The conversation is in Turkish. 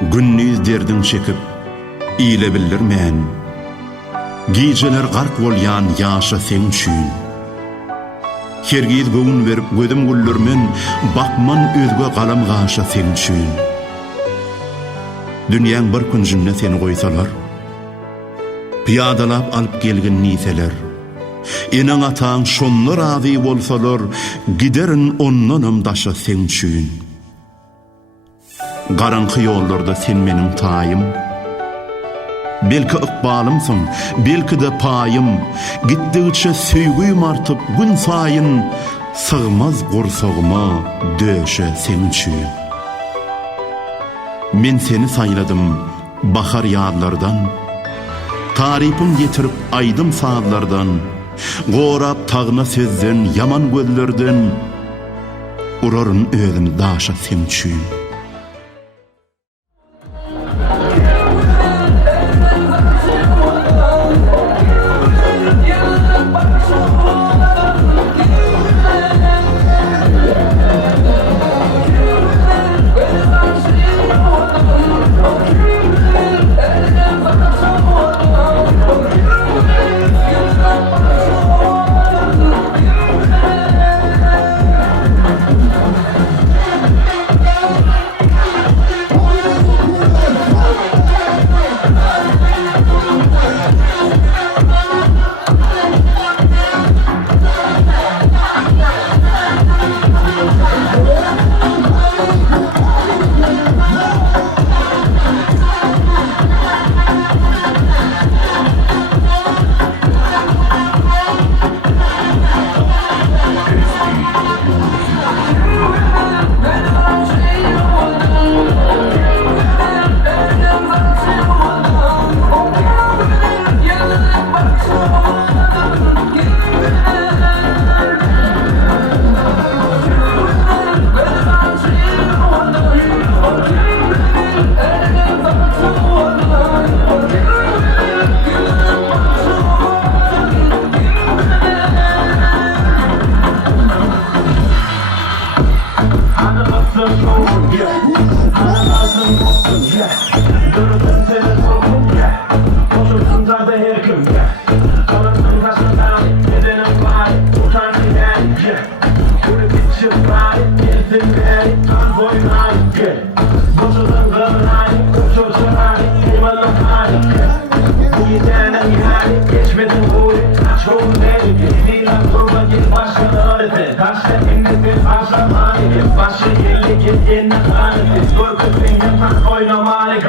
Günniz derdin çekip, iyile bildirmän. Gijeler gark bolýan ýaşa sen üçin. Hergiz göwün berip gözüm güllürmen, bakman özge galam gaşa sen üçin. Dünýäň bir küncünde seni goýsalar, piyadalap alıp gelgen niseler, eneň ataň şonlar razy bolsalar, giderin ondanam daşa sen üçin. Garanky ýollarda sen meniň taýym, belki ykbalymsyň, belki de paýym, gitdigiçe söýgüýüm artyp gün saýyn, sığmaz gursagıma döşe sen üçin. Men seni saýladym bahar ýadlardan, taripim getirip aýdym saatlardan, gorap tagna sezden yaman gözlerden, uraryn özüni daşa sen üçin. Başka yerli git yerine kanıt. Korku benim oynamayı.